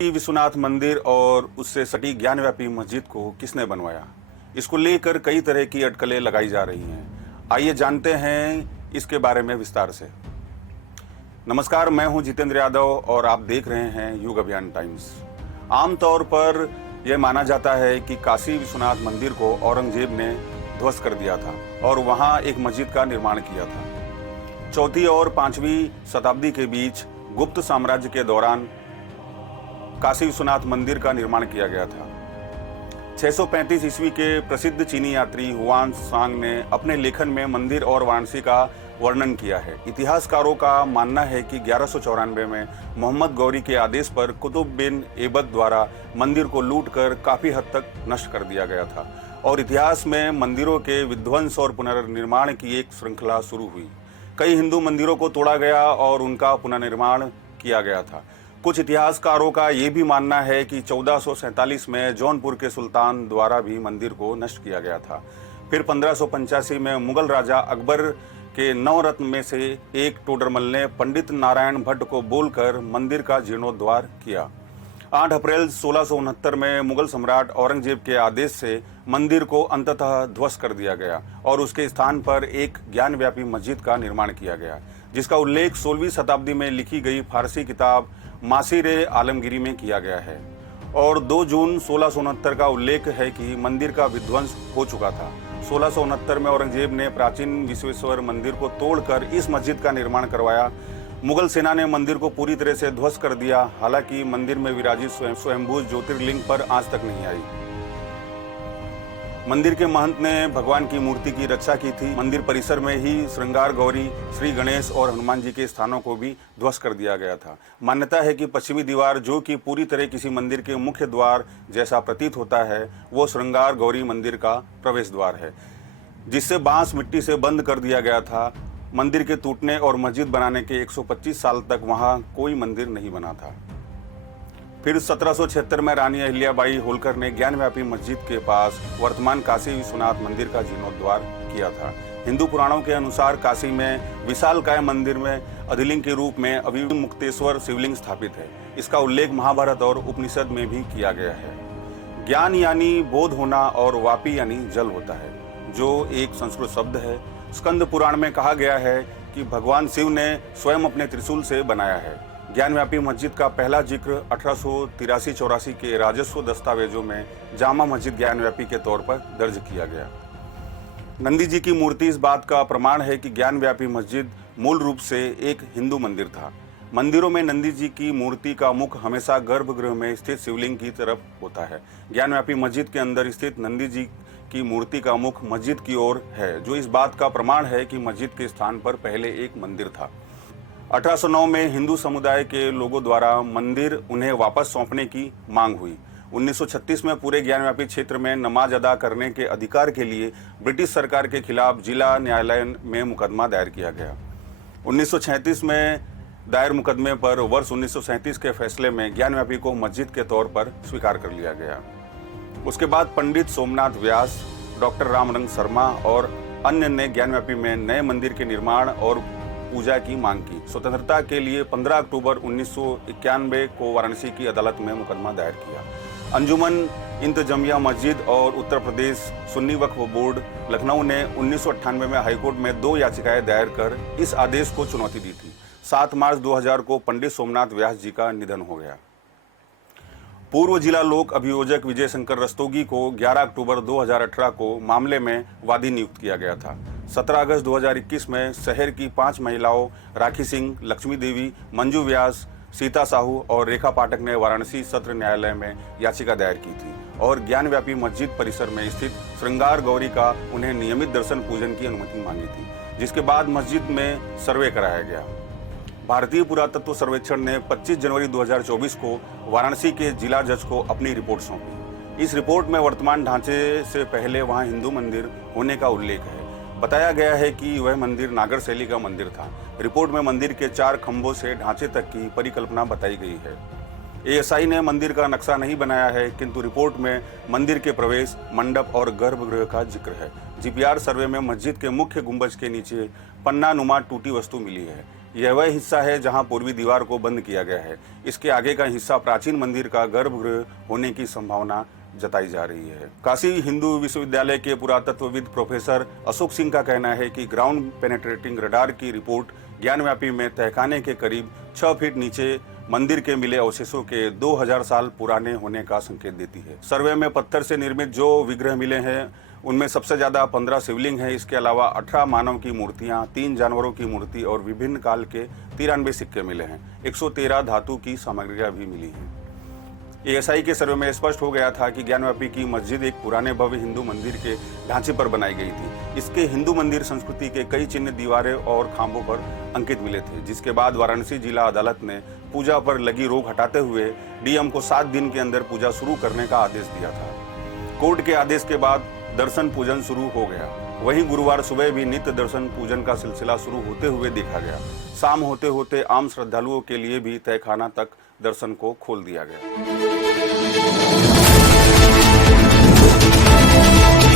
विश्वनाथ मंदिर और उससे सटी ज्ञानव्यापी मस्जिद को किसने बनवाया? इसको लेकर कई तरह की अटकलें लगाई जा रही हैं। आइए जानते हैं इसके बारे में विस्तार से। नमस्कार, मैं हूं जितेंद्र यादव और आप देख रहे हैं युग अभियान टाइम्स। आमतौर पर यह माना जाता है कि काशी विश्वनाथ मंदिर को औरंगजेब ने ध्वस्त कर दिया था और वहां एक मस्जिद का निर्माण किया था। 4वीं और 5वीं शताब्दी के बीच गुप्त साम्राज्य के दौरान काशी विश्वनाथ मंदिर का निर्माण किया गया था। 635 ईस्वी के प्रसिद्ध चीनी यात्री हुआन सांग ने अपने लेखन में मंदिर और वाराणसी का वर्णन किया है। इतिहासकारों का मानना है कि 1194 में मोहम्मद गौरी के आदेश पर कुतुब बिन ऐबक द्वारा मंदिर को लूटकर काफी हद तक नष्ट कर दिया गया था और इतिहास में मंदिरों के विध्वंस और पुनर्निर्माण की एक श्रृंखला शुरू हुई। कई हिंदू मंदिरों को तोड़ा गया और उनका पुनर्निर्माण किया गया था। कुछ इतिहासकारों का ये भी मानना है कि 1447 में जौनपुर के सुल्तान द्वारा भी मंदिर को नष्ट किया गया था। फिर 1585 में मुगल राजा अकबर के 9 रत्न में से एक टोडरमल ने पंडित नारायण भट्ट को बोलकर मंदिर का जीर्णोद्धार किया। 8 अप्रैल 1669 में मुगल सम्राट औरंगजेब के आदेश से मंदिर को अंततः ध्वस्त कर दिया गया और उसके स्थान पर एक ज्ञानव्यापी मस्जिद का निर्माण किया गया, जिसका उल्लेख 16वीं शताब्दी में लिखी गई फारसी किताब मासीरे आलमगीरी में किया गया है। और 2 जून 1669 का उल्लेख है कि मंदिर का विध्वंस हो चुका था। 1669 में औरंगजेब ने प्राचीन विश्वेश्वर मंदिर को तोड़कर इस मस्जिद का निर्माण करवाया। मुगल सेना ने मंदिर को पूरी तरह से ध्वस्त कर दिया। हालांकि मंदिर में विराजित स्वयंभू ज्योतिर्लिंग पर आज तक नहीं आई। मंदिर के महंत ने भगवान की मूर्ति की रक्षा की थी। मंदिर परिसर में ही श्रृंगार गौरी, श्री गणेश और हनुमान जी के स्थानों को भी ध्वस्त कर दिया गया था। मान्यता है कि पश्चिमी दीवार, जो कि पूरी तरह किसी मंदिर के मुख्य द्वार जैसा प्रतीत होता है, वो श्रृंगार गौरी मंदिर का प्रवेश द्वार है, जिससे बांस मिट्टी से बंद कर दिया गया था। मंदिर के टूटने और मस्जिद बनाने के 125 साल तक वहां कोई मंदिर नहीं बना था। फिर 1776 में रानी अहिल्याबाई होलकर ने ज्ञानव्यापी मस्जिद के पास वर्तमान काशी विश्वनाथ मंदिर का जीर्णोद्धार किया था। हिंदू पुराणों के अनुसार काशी में विशालकाय मंदिर में अधिलिंग के रूप में अभिमुक्तेश्वर शिवलिंग स्थापित है। इसका उल्लेख महाभारत और उपनिषद में भी किया गया है। ज्ञान यानी बोध होना और वापी यानी जल होता है, जो एक संस्कृत शब्द है। स्कंद पुराण में कहा गया है कि भगवान शिव ने स्वयं अपने त्रिशूल से बनाया है। ज्ञानव्यापी मस्जिद का पहला जिक्र 1883-84 के राजस्व दस्तावेजों में जामा मस्जिद ज्ञानव्यापी के तौर पर दर्ज किया गया। नंदी जी की मूर्ति इस बात का प्रमाण है कि ज्ञानव्यापी मस्जिद मूल रूप से एक हिंदू मंदिर था। मंदिरों में नंदी जी की मूर्ति का मुख हमेशा गर्भगृह में स्थित शिवलिंग की तरफ होता है। ज्ञानव्यापी मस्जिद के अंदर स्थित नंदी जी की मूर्ति का मुख मस्जिद की ओर है, जो इस बात का प्रमाण है कि मस्जिद के स्थान पर पहले एक मंदिर था। 1809 में हिंदू समुदाय के लोगों द्वारा मंदिर उन्हें वापस सौंपने की मांग हुई। 1936 में पूरे ज्ञानव्यापी क्षेत्र में नमाज अदा करने के अधिकार के लिए ब्रिटिश सरकार के खिलाफ जिला न्यायालय में मुकदमा दायर किया गया। 1936 में दायर मुकदमे पर वर्ष 1937 के फैसले में ज्ञानव्यापी को मस्जिद के तौर पर स्वीकार कर लिया गया। उसके बाद पंडित सोमनाथ व्यास, डॉक्टर रामरंग शर्मा और अन्य ने ज्ञानव्यापी में नए मंदिर के निर्माण और पूजा की मांग की। स्वतंत्रता के लिए 15 अक्टूबर 1991 को वाराणसी की अदालत में मुकदमा दायर किया। अंजुमन इंतजामिया मस्जिद और उत्तर प्रदेश सुन्नी वक्फ बोर्ड लखनऊ ने 1998 में हाईकोर्ट में 2 याचिकाएं दायर कर इस आदेश को चुनौती दी थी। 7 मार्च 2000 को पंडित सोमनाथ व्यास जी का निधन हो गया। पूर्व जिला लोक अभियोजक विजय शंकर रस्तोगी को 11 अक्टूबर 2018 को मामले में वादी नियुक्त किया गया था। 17 अगस्त 2021 में शहर की 5 महिलाओं राखी सिंह, लक्ष्मी देवी, मंजू व्यास, सीता साहू और रेखा पाठक ने वाराणसी सत्र न्यायालय में याचिका दायर की थी और ज्ञानव्यापी मस्जिद परिसर में स्थित श्रृंगार गौरी का उन्हें नियमित दर्शन पूजन की अनुमति मांगी थी, जिसके बाद मस्जिद में सर्वे कराया गया। भारतीय पुरातत्व सर्वेक्षण ने 25 जनवरी 2024 को वाराणसी के जिला जज को अपनी रिपोर्ट सौंपी। इस रिपोर्ट में वर्तमान ढांचे से पहले वहां हिंदू मंदिर होने का उल्लेख है। बताया गया है कि वह मंदिर नागर शैली का मंदिर था। रिपोर्ट में मंदिर के 4 खंभों से ढांचे तक की परिकल्पना बताई गई है। एएसआई ने मंदिर का नक्शा नहीं बनाया है, किंतु रिपोर्ट में मंदिर के प्रवेश मंडप और गर्भगृह का जिक्र है। जीपीआर सर्वे में मस्जिद के मुख्य गुंबज के नीचे पन्ना नुमा टूटी वस्तु मिली है। यह वह हिस्सा है जहां पूर्वी दीवार को बंद किया गया है। इसके आगे का हिस्सा प्राचीन मंदिर का गर्भगृह होने की संभावना जताई जा रही है। काशी हिंदू विश्वविद्यालय के पुरातत्वविद प्रोफेसर अशोक सिंह का कहना है कि ग्राउंड पेनेट्रेटिंग रडार की रिपोर्ट ज्ञानव्यापी में तहखाने के करीब 6 फीट नीचे मंदिर के मिले अवशेषों के 2000 साल पुराने होने का संकेत देती है। सर्वे में पत्थर से निर्मित जो विग्रह मिले हैं उनमें सबसे ज्यादा 15 शिवलिंग है। इसके अलावा 18 मानव की मूर्तियां, 3 जानवरों की मूर्ति और विभिन्न काल के 93 सिक्के मिले हैं। 113 धातु की सामग्रियां भी मिली हैं। एएसआई के सर्वे में स्पष्ट हो गया था कि ज्ञानव्यापी की मस्जिद एक पुराने भव्य हिंदू मंदिर के ढांचे पर बनाई गई थी। इसके हिंदू मंदिर संस्कृति के कई चिन्ह दीवारें और खांबों पर अंकित मिले थे, जिसके बाद वाराणसी जिला अदालत ने पूजा पर लगी रोक हटाते हुए डीएम को 7 दिन के अंदर पूजा शुरू करने का आदेश दिया था। कोर्ट के आदेश के बाद दर्शन पूजन शुरू हो गया। वहीं गुरुवार सुबह भी नित्य दर्शन पूजन का सिलसिला शुरू होते हुए देखा गया। शाम होते होते आम श्रद्धालुओं के लिए भी तहखाना तक दर्शन को खोल दिया गया।